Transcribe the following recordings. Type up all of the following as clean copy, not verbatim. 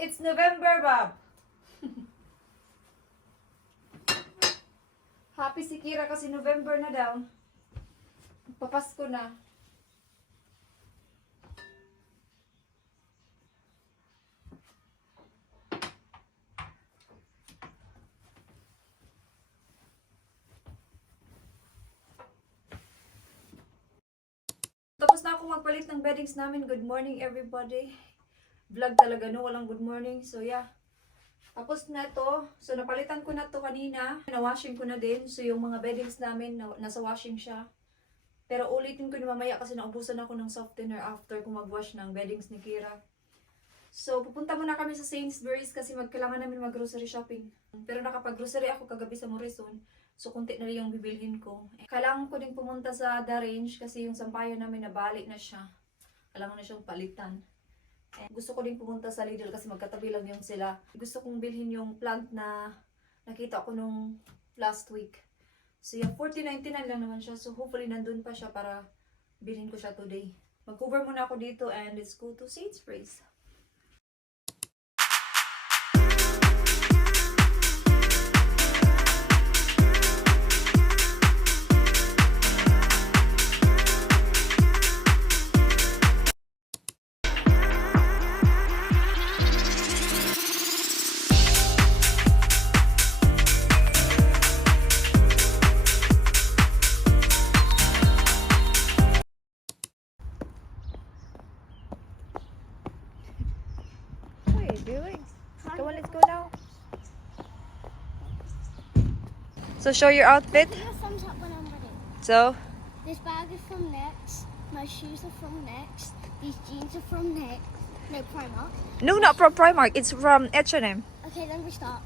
it's November, Bob. Happy si Kira kasi November na daw. Papasko na. Tapos na ako magpalit ng beddings namin. Good morning, everybody. Vlog talaga, no? Walang good morning. So, yeah. Tapos na to. So, napalitan ko na to kanina. Na-washing ko na din. So, yung mga beddings namin, nasa washing siya. Pero ulitin ko na mamaya kasi naubusan ako ng softener after ko mag-wash ng beddings ni Kira. So, pupunta muna kami sa Sainsbury's kasi kailangan namin mag-grocery shopping. Pero nakapag-grocery ako kagabi sa Morrison. So, kunti na lang yung bibilhin ko. Kailangan ko din pumunta sa The Range kasi yung sampayan namin nabalik na siya. Kailangan na siyang palitan. Gusto ko din pumunta sa Lidl kasi magkatabi lang yung sila. Gusto kong bilhin yung plant na nakita ko nung last week. So, yeah, 40.99 lang naman siya. So, hopefully nandun pa siya para bilhin ko siya today. Mag-cover muna ako dito and let's go to Sainsbury's. Doing? Come on, let's go now. So show your outfit. Put your thumbs up when I'm ready. So, This bag is from Next. My shoes are from Next. These jeans are from Next. No, Primark. no, not from Primark. It's from H&M. Okay, then we start.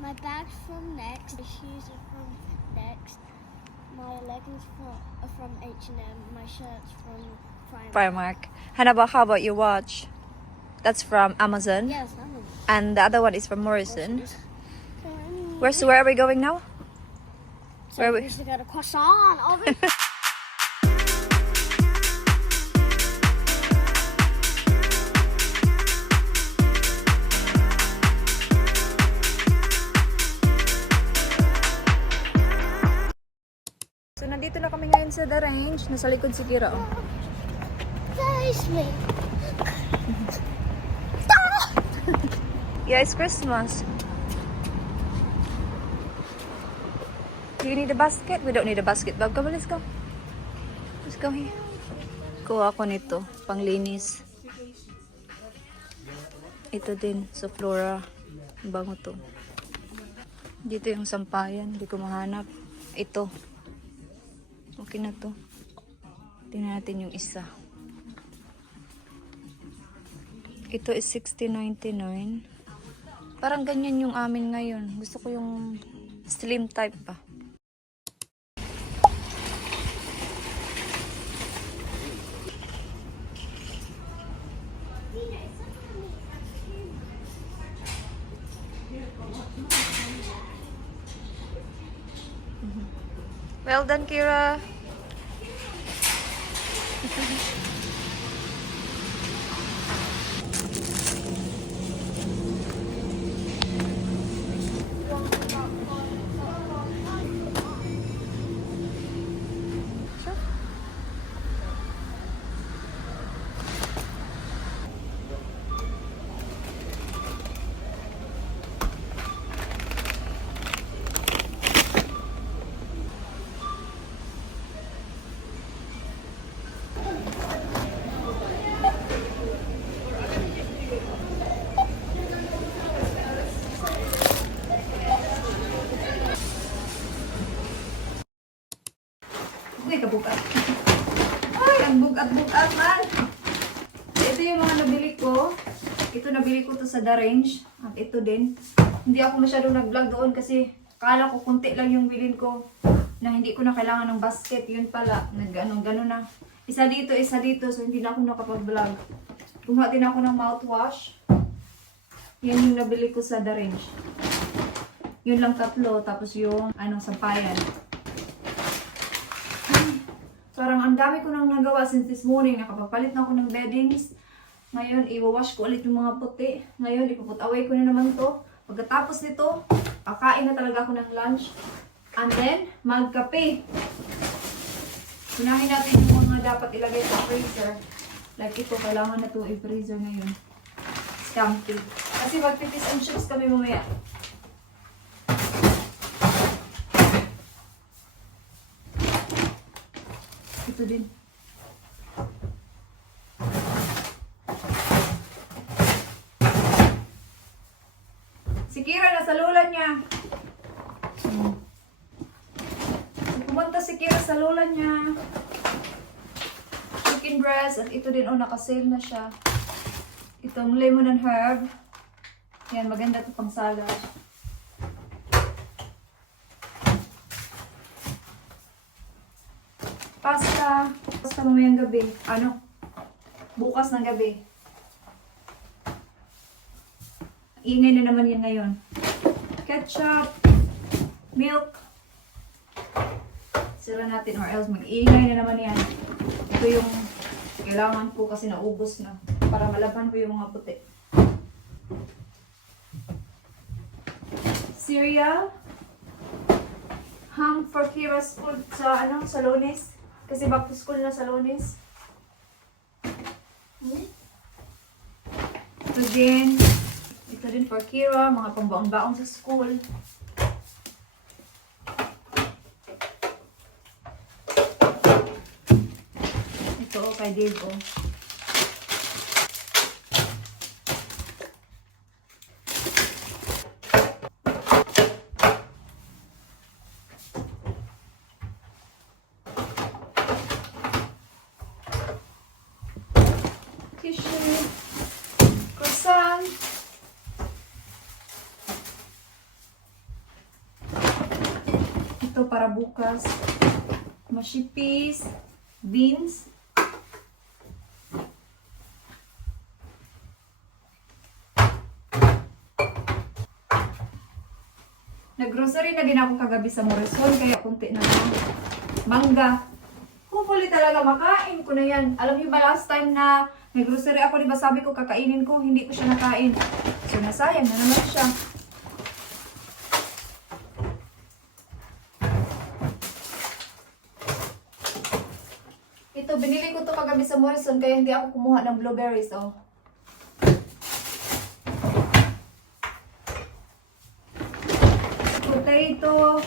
My bag's from Next. My shoes are from Next. My leggings are from H&M. My shirt's from Primark. Primark. How about your watch? That's from Amazon. Yes, I'm in. And the other one is from Morrison. Where Where are we going now? so where we we- used to get a croissant. So nandito na kami ngayon sa The Range. Nasa likod si Kira. Oh. Face me. Yeah, it's Christmas. Do you need a basket? We don't need a basket, Bob. Come on, let's go. Let's go here. Kuha ako nito, panglinis. Ito din, sa Flora. Bango to. Dito yung sampayan, hindi ko mahanap. Ito. Okay na to. Tingnan natin yung isa. Ito is $60.99. Parang ganyan yung amin ngayon. Gusto ko yung slim type pa. Well done, Kira. Uy, kabukat. Ay, ang bugat-bugat man. Ito yung mga nabili ko. Ito nabili ko to sa The Range. At ito din. Hindi ako masyadong nag-vlog doon kasi akala ko kunti lang yung bilin ko na hindi ko na kailangan ng basket. Yun pala. Gano'n na. Isa dito. So, hindi na ako nakapag-vlog. Kumuha din ako ng mouthwash. Yan yung nabili ko sa The Range. Yun lang tatlo. Tapos yung sampayan. Parang ang dami ko nang nagawa since this morning. Nakapagpalit na ako ng beddings. Ngayon, i-wash ko ulit yung mga puti. Ngayon, ipuput-away ko na naman to. Pagkatapos nito, kakain na talaga ako ng lunch. And then, magkape. Unahin natin yung mga dapat ilagay sa freezer. Like ito, kailangan na ito i-freezer ngayon. Stampede. Kasi magpipis and chips kami mamaya. Ito din. Si Kira, nasa lola niya. Pumunta si Kira sa lola niya. Chicken breast. At ito din, oh, nakasale na siya. Itong lemon and herb. Yan, maganda ito pang salad. Pasta. Pasta mamayang gabi. Ano? Bukas ng gabi. Ingay na naman yan ngayon. Ketchup. Milk. Sira natin or else mag-iingay na naman yan. Ito yung kailangan ko kasi naubos na. Para malaban ko yung mga puti. Cereal. Ham for Kira's food sa sa Lunes. Kasi back to school na sa Lunes. Ito din for Kira, mga pangbaong-baong sa school. Ito kay Dave, oh. Tissue, croissant. Ito para bukas. Mashipis, beans. Nag-grocery na din ako kagabi sa Morrison, kaya kunti na lang. Mangga. Hopefully talaga makain ko na yan. Alam niyo ba last time na nag-grocery ako, di ba sabi ko kakainin ko, hindi ko siya nakain. So nasayang na naman siya. Ito, binili ko to kagabi sa Morrison, kaya hindi ako kumuha ng blueberries, oh. Potato.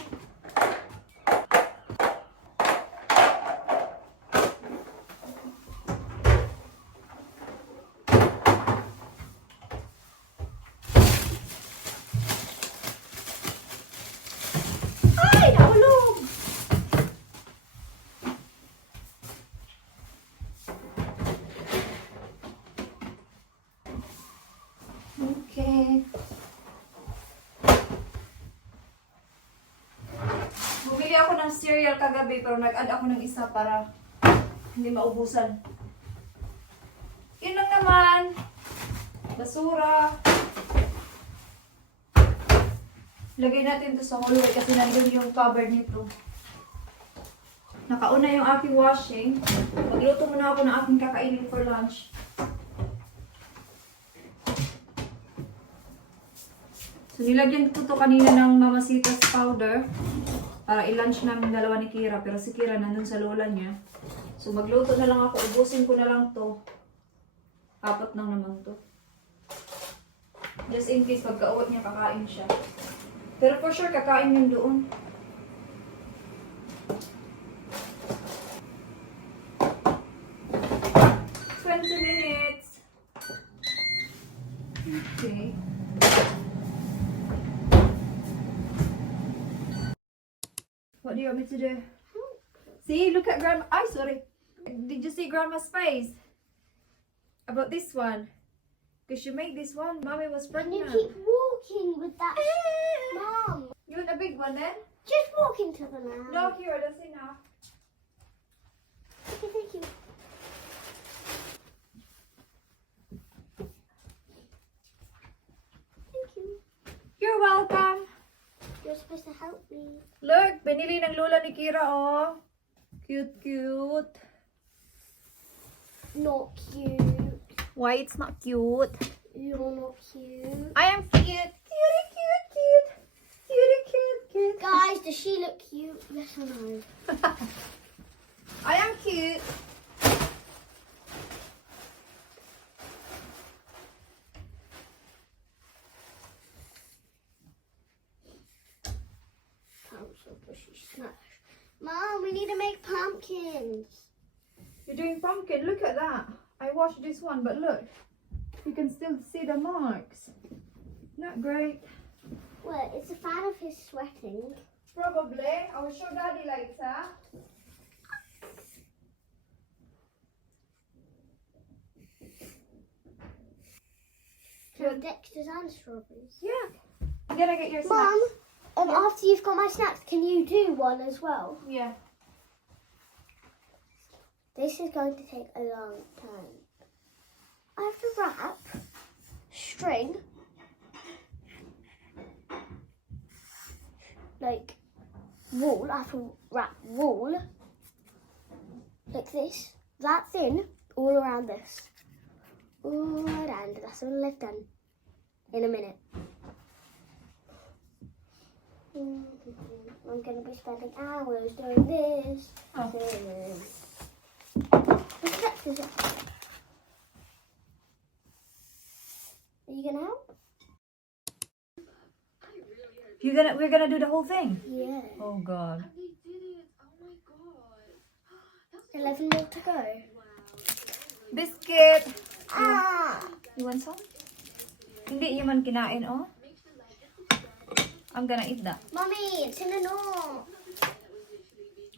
Ay, nahulog! Okay. Bumili ako ng cereal kagabi pero nag-add ako ng isa para hindi maubusan. Yun lang naman. Basura. Lagay natin to sa hallway kasi nandun yung cover nito. Nakauna yung aking washing. Magluto muna ako ng aking kakainin for lunch. So, nilagyan ko to kanina ng Mamacita's powder para i-lunch namin dalawa ni Kira. Pero si Kira nandun sa lola niya. So, magluto na lang ako. Ubusin ko na lang to. 4 lang naman to. Just in case pagka-uwat niya, kakain siya. Pero for sure, kakain yun doon. Minutes. Okay. What do you want me to do? See, look at Grandma. Oh, sorry. Did you see Grandma's face? About this one? Because she made this one. Mommy was Can you pregnant. keep walking with that? Mom, You want a big one then? just walk into the now. No, here, that's enough. Okay, thank you. Thank you. You're welcome. You're supposed to help me. Look, binili ng lola ni Kira, oh. Cute, cute. Not cute. Why it's not cute? You're not cute. I am cute. Cutie, cute, cute. Cutie, cute, cute. Guys, does she look cute? Yes or no? I am cute. Council bushy smash. Mom, we need to make pumpkins. You're doing pumpkin. Look at that. I washed this one, but look. You can still see the marks. Not great. Well, it's a fan of his sweating. Probably. I will show Daddy later. From Dexter's and strawberries. Yeah. I'm gonna get your Mom, snacks. after you've got my snacks, can you do one as well? Yeah. This is going to take a long time. I have to wrap string, like wool. I have to wrap wool like this. That thin all around this. All around. That's all I've done in a minute. I'm going to be spending hours doing this. Oh. What's that? Are you gonna help? We're gonna do the whole thing. Yeah. Oh God. 11 more to go. Biscuit. Ah! You want some? Hindi yung man kinain, oh. I'm gonna eat that. Mommy, it's in a knot.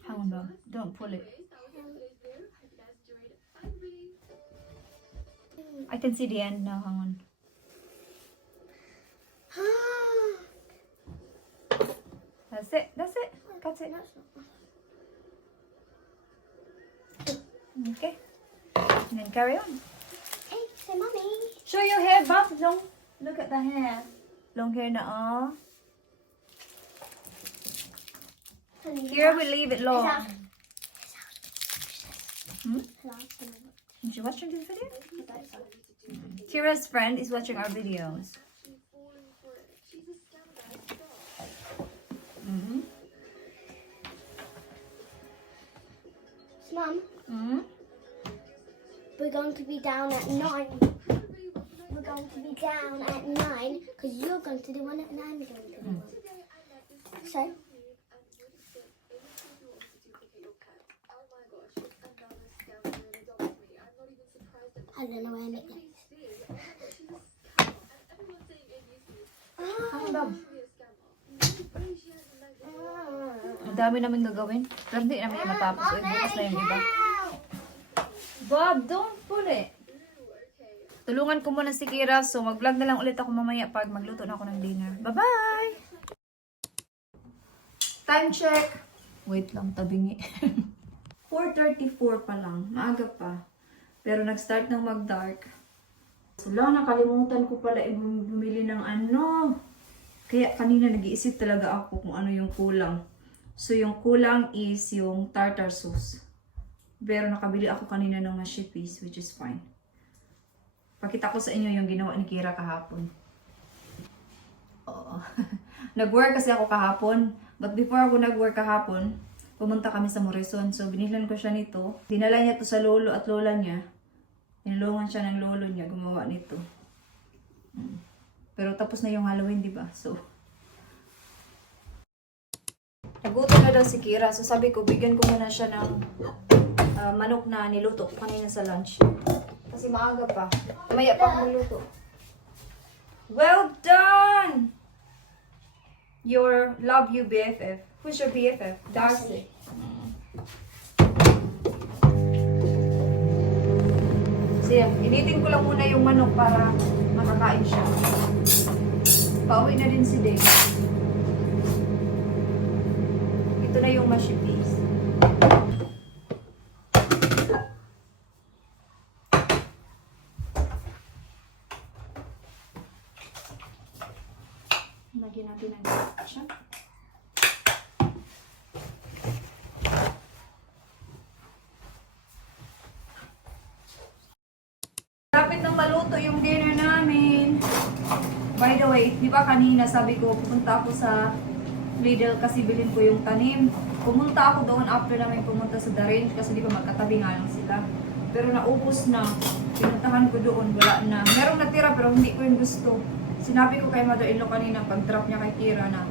Hang on, Bob. Don't pull it. I can see the end now. Hang on. That's it. That's it. That's it. Okay. And then carry on. Hey, say mommy. Show your hair, Bob. Long. Look at the hair. Long hair na, oh. Here we leave it long. Hmm? Is she watching this video? Kira's friend is watching our videos. Mm-hmm. Mum, Mm-hmm. we're going to be down at 9. We're going to be down at 9 because you're going to do one and I'm going to do one. So, I don't know where I make it. Ang Bob. Ang dami namin gagawin. Pero hindi namin yung matapos. O, bukas na yung iba. Bob, don't pull it. Tulungan ko muna si Kira. So, mag-vlog na lang ulit ako mamaya pag magluto na ako ng dinner. Bye-bye! Time check. Wait lang, tabingi. 4:34 pa lang. Maaga pa. Pero nag-start ng mag-dark. Wala, nakalimutan ko pala bumili ng ano. Kaya kanina nag-iisip talaga ako kung ano yung kulang. So yung kulang is yung tartar sauce. Pero nakabili ako kanina ng mashipis, which is fine. Pakita ko sa inyo yung ginawa ni Kira kahapon. Oo. Nag-work kasi ako kahapon. But before ako nag-work kahapon, pumunta kami sa Morrison. So binilhan ko siya nito. Dinala niya to sa lolo at lola niya. Tinulungan siya ng lolo niya gumawa nito. Pero tapos na yung Halloween, di ba? So, nagutom na daw si Kira. So sabi ko, bigyan ko muna siya ng manok na niluto ko kanina sa lunch. Kasi maaga pa. Mamaya pa ako magluto. Well done! Your love you BFF. Who's your BFF? Darcy. So yan, initin ko lang muna yung manok para makakain siya. Pauwi na din si Dave. Ito na yung mashipis. Lagyan natin ng siya. Lapit ng Anyway, di ba kanina sabi ko, pupunta ako sa Lidl kasi bilhin ko yung tanim. Pumunta ako doon after namin pumunta sa The Range kasi di ba magkatabi nga lang sila. Pero naubos na. Pinuntahan ko doon, wala na. Merong natira pero hindi ko yung gusto. Sinabi ko kay mother-in-law kanina pag drop niya kay Kira na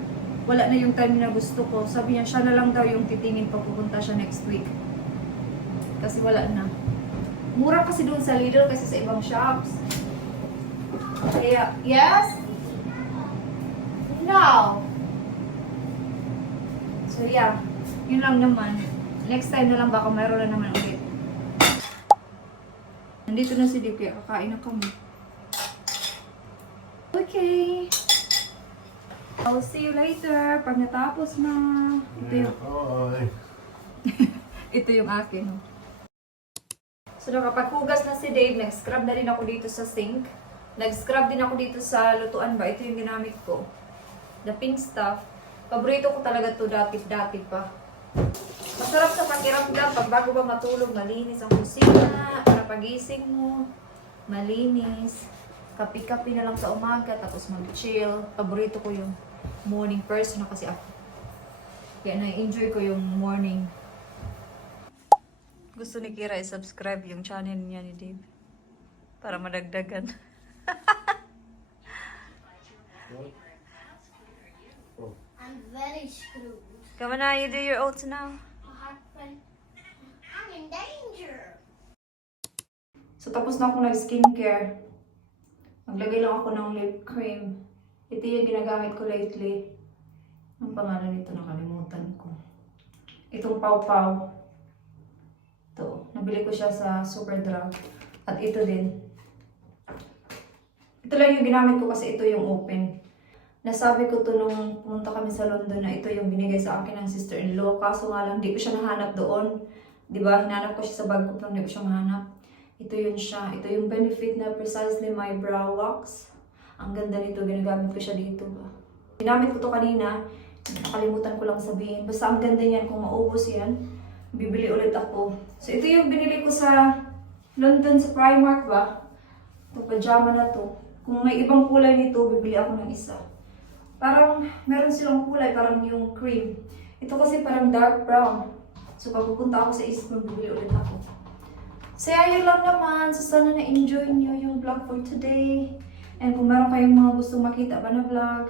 wala na yung tanim na gusto ko. Sabi niya siya na lang daw yung titingin pag pupunta siya next week. Kasi wala na. Mura kasi doon sa Lidl kasi sa ibang shops. Kaya, yes? No! So yeah, yun lang naman. Next time na lang baka mayroon na naman ulit. Nandito na si Dip kaya kakain na kami. Okay. I'll see you later pag natapos na. Ito yung, ito yung akin. So nakapaghugas na si Dave, nag-scrub na rin ako dito sa sink. Nag-scrub din ako dito sa lutuan ba. Ito yung ginamit ko. The pink stuff. Paborito ko talaga to dati pa. Masarap sa pakiramdam pag bago ba matulog, malinis ang kusina, para pagising mo, malinis. Kapi-kapi na lang sa umaga, tapos mag-chill. Paborito ko yung morning person na kasi ako. Kaya na-enjoy ko yung morning. Gusto ni Kira i-subscribe yung channel niya ni Dave. Para madagdagan. I'm very screwed. Come on now, you do your oats now. I'm in danger. So tapos na ako nag-skincare. Maglagay lang ako ng lip cream. Ito yung ginagamit ko lately. Ang pangalan nito nakalimutan ko. Itong Pau Pau. Ito. Nabili ko siya sa Superdrug. At ito din. Ito lang yung ginamit ko kasi ito yung open. Nasabi ko to nung pumunta kami sa London na ito yung binigay sa akin ng sister-in-law. Kaso nga lang, di ko siya nahanap doon. Diba? Hinanap ko siya sa bag ko pero di ko siya mahanap. Ito yun siya. Ito yung Benefit na Precisely My Brow Wax. Ang ganda nito. Ginagamit ko siya dito. Ginamit ko to kanina. Nakalimutan ko lang sabihin. Basta ang ganda niyan. Kung maubos yan, bibili ulit ako. So ito yung binili ko sa London sa Primark ba? Ito, pajama na to. Kung may ibang kulay nito, bibili ako ng isa. Parang meron silang kulay, parang yung cream. Ito kasi parang dark brown. So pag pupunta ako sa Eastman, bibili ulit ako. So ayun lang naman. So sana na-enjoy niyo yung vlog for today. And kung meron kayong mga gustong makita ba na vlog,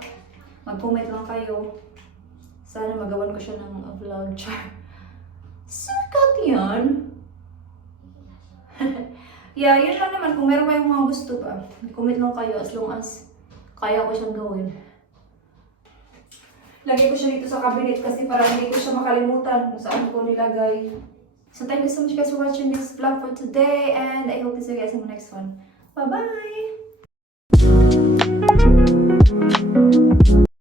mag-comment lang kayo. Sana magawan ko siya ng vlog. Char. Sukat yan. Yeah, yun lang naman. Kung meron kayong mga gusto ba, comment lang kayo as long as kaya ko siyang gawin. Lagay ko siya dito sa cabinet kasi para hindi ko siya makalimutan kung saan ko nilagay. So thank you so much guys for watching this vlog for today and I hope to see you guys in the next one. Bye-bye!